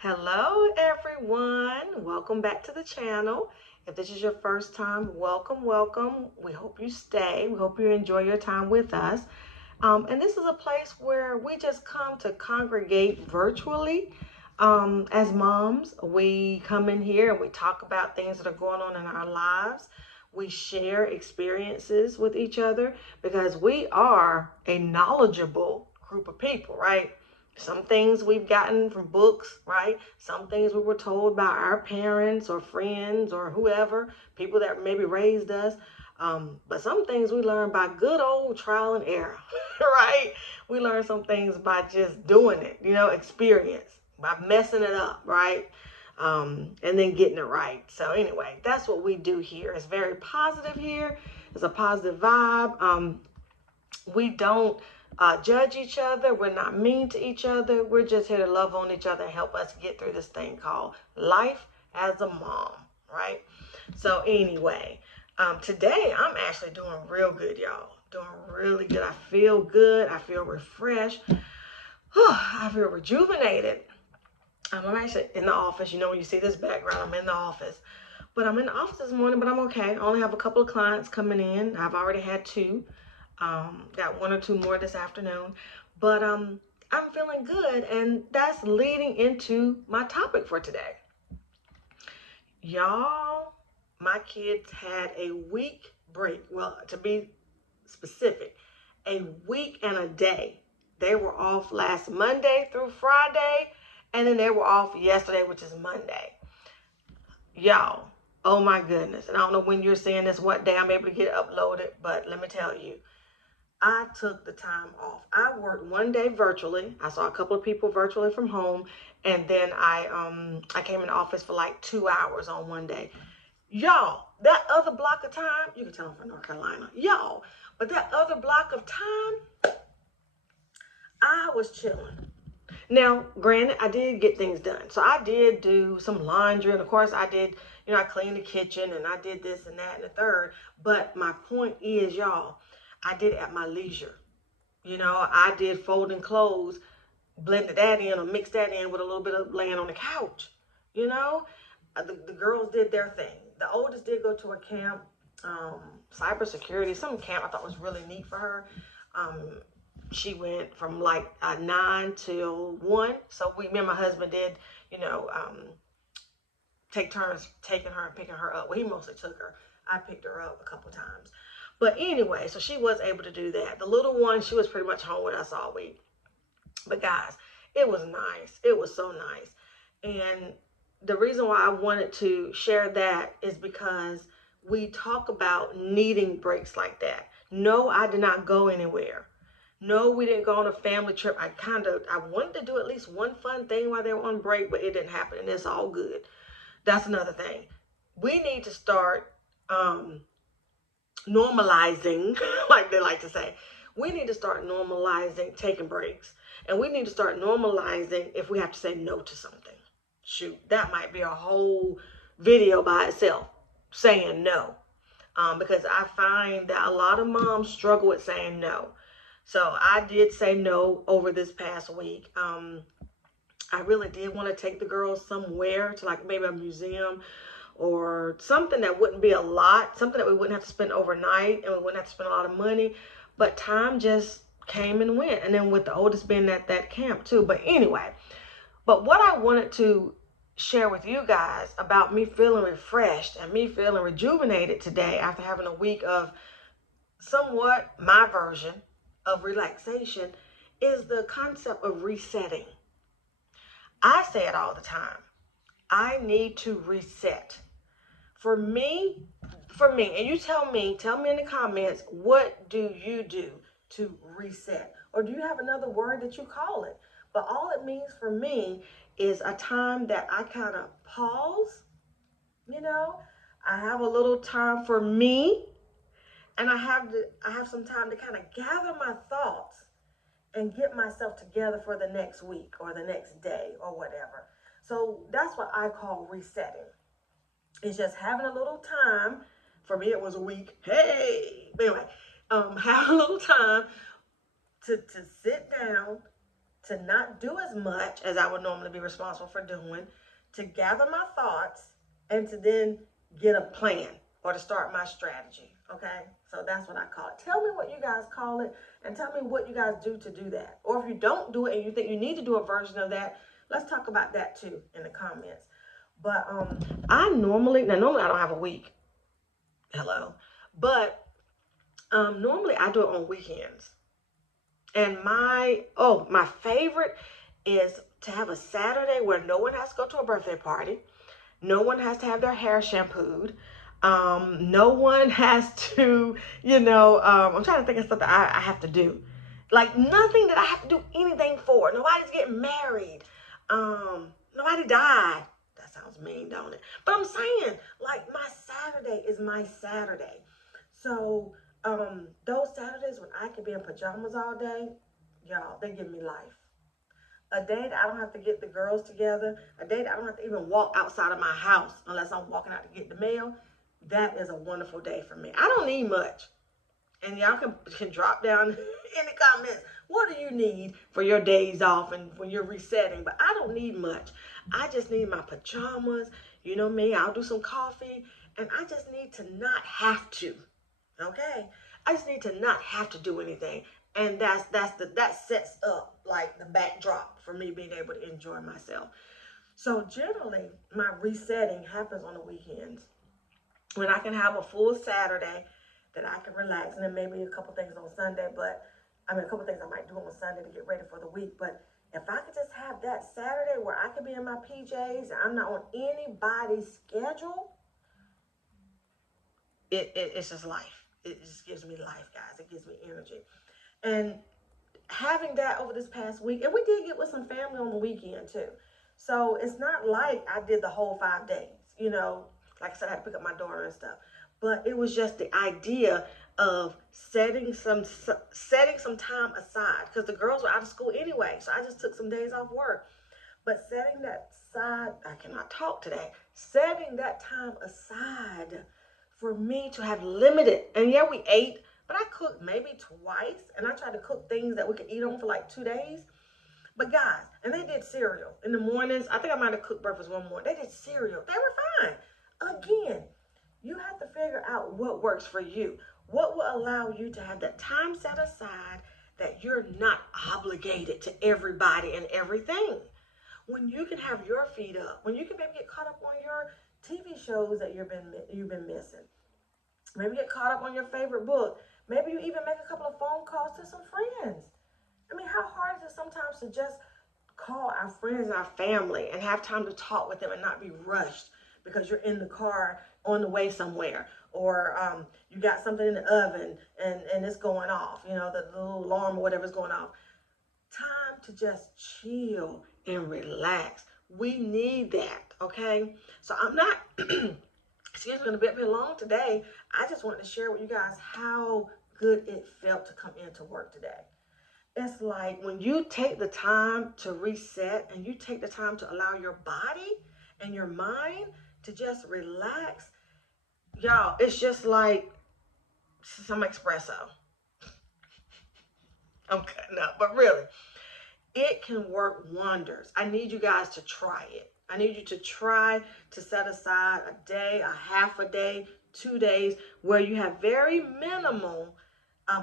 Hello everyone, welcome back to the channel. If this is your first time, welcome. We hope you stay. We hope you enjoy your time with us. And this is a place where we just come to congregate virtually. As moms, we come in here and we talk about things that are going on in our lives. We share experiences with each other because we are a knowledgeable group of people, right? Some things we've gotten from books, right? Some things we were told by our parents or friends or whoever, people that maybe raised us. But some things we learn by good old trial and error, right? We learn some things by just doing it, experience, by messing it up, right? And then getting it right. So anyway, that's what we do here. It's very positive here. It's a positive vibe. We don't judge each other. We're not mean to each other. We're just here to love on each other and help us get through this thing called life as a mom, right? So anyway, today I'm actually doing real good, y'all. Doing really good. I feel good. I feel refreshed. I feel rejuvenated. I'm actually in the office. You know, when you see this background, I'm in the office. But I'm in the office this morning, but I'm okay. I only have a couple of clients coming in. I've already had two. Got one or two more this afternoon. But I'm feeling good, and that's leading into my topic for today. Y'all, my kids had a week break. Well, to be specific, a week and a day. They were off last Monday through Friday, and then they were off yesterday, which is Monday. Y'all, oh my goodness. And I don't know when you're seeing this, what day I'm able to get it uploaded, but let me tell you, I took the time off. I worked one day virtually. I saw a couple of people virtually from home, and then I came in the office for like 2 hours on one day. Y'all, that other block of time, you can tell I'm from North Carolina, y'all, but that other block of time, I was chilling. Now, granted, I did get things done. So I did do some laundry, and of course I did, I cleaned the kitchen and I did this and that and the third. But my point is, y'all, I did it at my leisure. I did folding clothes, blended that in or mixed that in with a little bit of laying on the couch. You know, the girls did their thing. The oldest did go to a camp, cybersecurity, some camp I thought was really neat for her. She went from like 9 till 1. So me and my husband did, take turns taking her and picking her up. Well, he mostly took her. I picked her up a couple times. But anyway, so she was able to do that. The little one, she was pretty much home with us all week. But guys, it was nice. It was so nice. And the reason why I wanted to share that is because we talk about needing breaks like that. No, I did not go anywhere. No, we didn't go on a family trip. I wanted to do at least one fun thing while they were on break, but it didn't happen, and it's all good. That's another thing. We need to start normalizing, like they like to say. We need to start normalizing taking breaks, and we need to start normalizing if we have to say no to something. Shoot, that might be a whole video by itself, saying no. Because I find that a lot of moms struggle with saying no. So I did say no over this past week. I really did want to take the girls somewhere to like maybe a museum or something that wouldn't be a lot, something that we wouldn't have to spend overnight and we wouldn't have to spend a lot of money. But time just came and went. And then with the oldest being at that camp too. But anyway, but what I wanted to share with you guys about me feeling refreshed and me feeling rejuvenated today after having a week of somewhat my version of relaxation is the concept of resetting. I say it all the time. I need to reset. For me, and you tell me in the comments, what do you do to reset? Or do you have another word that you call it? But all it means for me is a time that I kind of pause, I have a little time for me, and I have some time to kind of gather my thoughts and get myself together for the next week or the next day or whatever. So that's what I call resetting. It's just having a little time. For me, it was a week. Hey, but anyway, having a little time to sit down, to not do as much as I would normally be responsible for doing, to gather my thoughts, and to then get a plan or to start my strategy. Okay, so that's what I call it. Tell me what you guys call it, and tell me what you guys do to do that. Or if you don't do it and you think you need to do a version of that, let's talk about that too in the comments. But I normally I don't have a week. Hello, but normally I do it on weekends. And my favorite is to have a Saturday where no one has to go to a birthday party. No one has to have their hair shampooed. No one has to, I'm trying to think of something I have to do. Like nothing that I have to do anything for. Nobody's getting married. Nobody died. That sounds mean, don't it? But I'm saying, like, my Saturday is my Saturday. So, those Saturdays when I can be in pajamas all day, y'all, they give me life. A day that I don't have to get the girls together, a day that I don't have to even walk outside of my house unless I'm walking out to get the mail, that is a wonderful day for me. I don't need much. And y'all can drop down in the comments, what do you need for your days off and when you're resetting? But I don't need much. I just need my pajamas. You know me, I'll do some coffee. And I just need to not have to. Okay? I just need to not have to do anything. And that sets up like the backdrop for me being able to enjoy myself. So generally, my resetting happens on the weekends when I can have a full Saturday that I can relax, and then maybe a couple things on Sunday. But I mean, a couple things I might do on Sunday to get ready for the week. But if I could just have that Saturday where I could be in my PJs and I'm not on anybody's schedule, it's just life. It just gives me life, guys. It gives me energy. And having that over this past week, and we did get with some family on the weekend too. So it's not like I did the whole 5 days, like I said, I had to pick up my daughter and stuff. But it was just the idea of setting some time aside because the girls were out of school anyway. So I just took some days off work. But setting that aside, I cannot talk today, setting that time aside for me to have limited, and yeah, we ate, but I cooked maybe twice, and I tried to cook things that we could eat on for like 2 days. But guys, and they did cereal in the mornings. I think I might have cooked breakfast one morning. They did cereal. They were fine. Again, you have to figure out what works for you. What will allow you to have that time set aside that you're not obligated to everybody and everything. When you can have your feet up, when you can maybe get caught up on your TV shows that you've been missing. Maybe get caught up on your favorite book. Maybe you even make a couple of phone calls to some friends. I mean, how hard is it sometimes to just call our friends and our family and have time to talk with them and not be rushed because you're in the car on the way somewhere, or you got something in the oven and it's going off, the little alarm or whatever's going off. Time to just chill and relax. We need that, okay? So I'm not, excuse me, going to be a bit long today. I just wanted to share with you guys how good it felt to come into work today. It's like when you take the time to reset and you take the time to allow your body and your mind to just relax, y'all, it's just like some espresso. I'm cutting up, but really, it can work wonders. I need you guys to try it. I need you to try to set aside a day, a half a day, 2 days where you have very minimal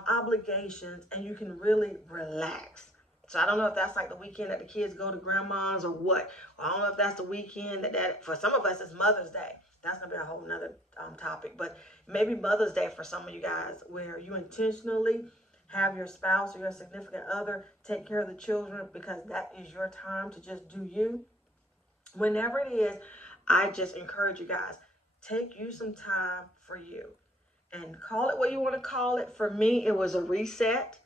obligations and you can really relax. So I don't know if that's like the weekend that the kids go to grandma's or what. I don't know if that's the weekend that for some of us it's Mother's Day. That's going to be a whole nother topic. But maybe Mother's Day for some of you guys where you intentionally have your spouse or your significant other take care of the children because that is your time to just do you. Whenever it is, I just encourage you guys, take you some time for you. And call it what you want to call it. For me, it was a reset.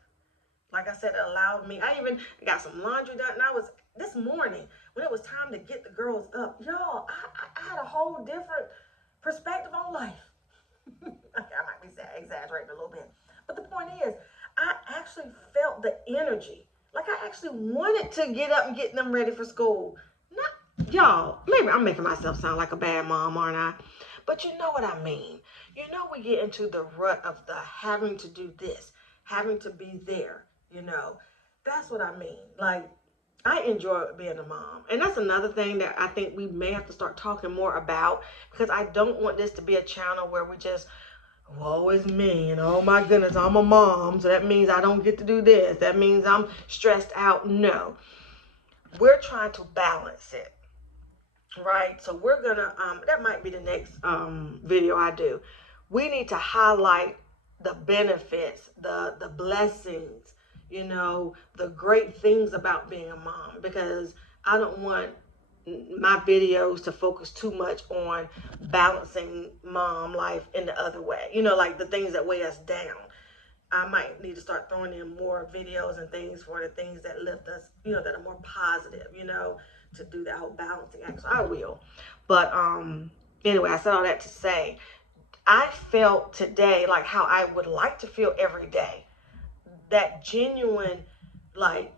Like I said, it allowed me. I even got some laundry done. And I was, this morning, when it was time to get the girls up, y'all, I had a whole different perspective on life. Okay, I might be exaggerating a little bit. But the point is, I actually felt the energy. Like I actually wanted to get up and get them ready for school. Not, y'all, maybe I'm making myself sound like a bad mom, aren't I? But you know what I mean. We get into the rut of the having to do this, having to be there, That's what I mean. Like, I enjoy being a mom. And that's another thing that I think we may have to start talking more about, because I don't want this to be a channel where we just, woe is me, and oh my goodness, I'm a mom, so that means I don't get to do this. That means I'm stressed out. No. We're trying to balance it, right? So we're gonna, that might be the next video I do. We need to highlight the benefits, the blessings, you know, the great things about being a mom, because I don't want my videos to focus too much on balancing mom life in the other way, you know, like the things that weigh us down. I might need to start throwing in more videos and things for the things that lift us, you know, that are more positive, you know, to do that whole balancing act. So I will. But anyway, I said all that to say, I felt today like how I would like to feel every day. That genuine, like,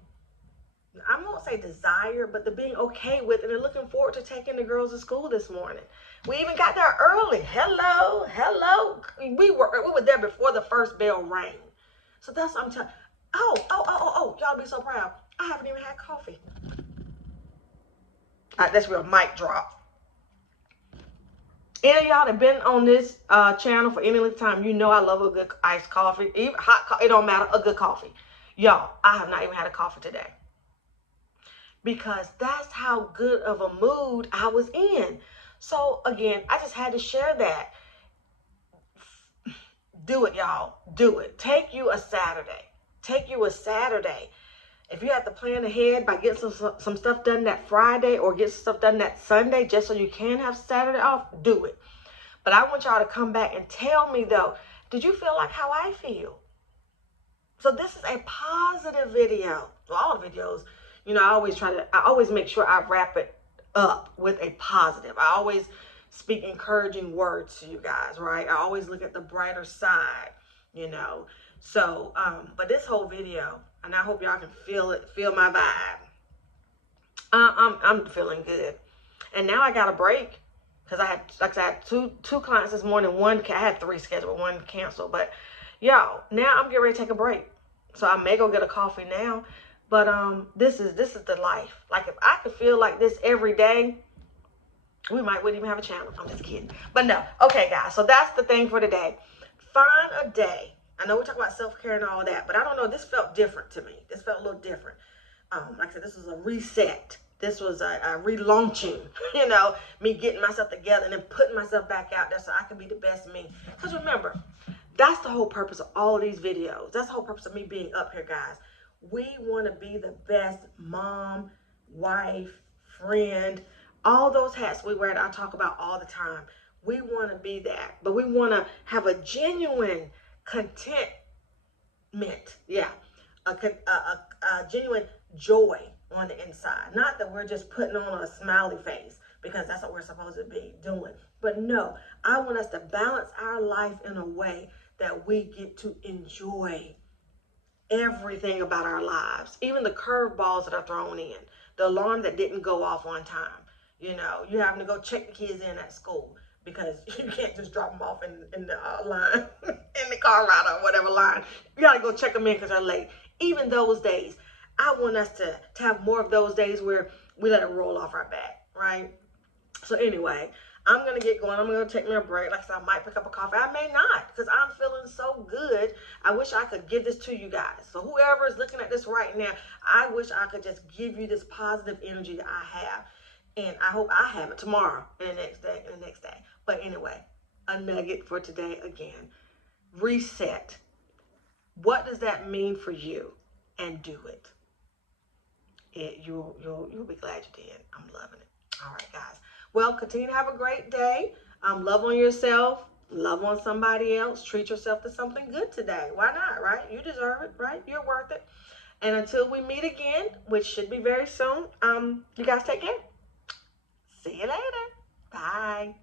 I won't say desire, but the being okay with it and looking forward to taking the girls to school this morning. We even got there early. Hello, hello. We were there before the first bell rang. So that's what I'm telling. Oh, y'all be so proud. I haven't even had coffee. That's real mic drop. Any of y'all that been on this channel for any length of time, you know I love a good iced coffee. Even hot coffee, it don't matter, a good coffee. Y'all, I have not even had a coffee today, because that's how good of a mood I was in. So again, I just had to share that. Do it, y'all. Do it. Take you a Saturday. Take you a Saturday. If you have to plan ahead by getting some stuff done that Friday, or get stuff done that Sunday just so you can have Saturday off, do it. But I want y'all to come back and tell me, though, did you feel like how I feel? So this is a positive video. So all the videos, you know, I always make sure I wrap it up with a positive. I always speak encouraging words to you guys, right? I always look at the brighter side, you know. So, but this whole video, and I hope y'all can feel it, feel my vibe. I'm feeling good. And now I got a break, because I had, like I said, two clients this morning. I had 3 scheduled, 1 canceled. But y'all, now I'm getting ready to take a break. So I may go get a coffee now. But this is the life. Like, if I could feel like this every day, we wouldn't even have a channel. I'm just kidding. But no. Okay, guys. So that's the thing for today. Find a day. I know we talk about self-care and all that, but I don't know. This felt different to me. This felt a little different. Like I said, this was a reset. This was a relaunching, you know, me getting myself together and then putting myself back out there so I can be the best me. Because remember, that's the whole purpose of all of these videos. That's the whole purpose of me being up here, guys. We want to be the best mom, wife, friend, all those hats we wear that I talk about all the time. We want to be that, but we want to have a genuine contentment. Yeah, a genuine joy on the inside. Not that we're just putting on a smiley face, because that's what we're supposed to be doing. But no, I want us to balance our life in a way that we get to enjoy everything about our lives, even the curveballs that are thrown in, the alarm that didn't go off on time. You know, you having to go check the kids in at school because you can't just drop them off in the line, in the car ride or whatever line. You got to go check them in because they're late. Even those days, I want us to have more of those days where we let it roll off our back, right? So anyway, I'm going to get going. I'm going to take me a break. Like I said, I might pick up a coffee. I may not, because I'm feeling so good. I wish I could give this to you guys. So whoever is looking at this right now, I wish I could just give you this positive energy that I have. And I hope I have it tomorrow and the next day and the next day. But anyway, a nugget for today again. Reset. What does that mean for you? And do it. You'll be glad you did. I'm loving it. All right, guys. Well, continue to have a great day. Love on yourself. Love on somebody else. Treat yourself to something good today. Why not, right? You deserve it, right? You're worth it. And until we meet again, which should be very soon, you guys take care. See you later. Bye.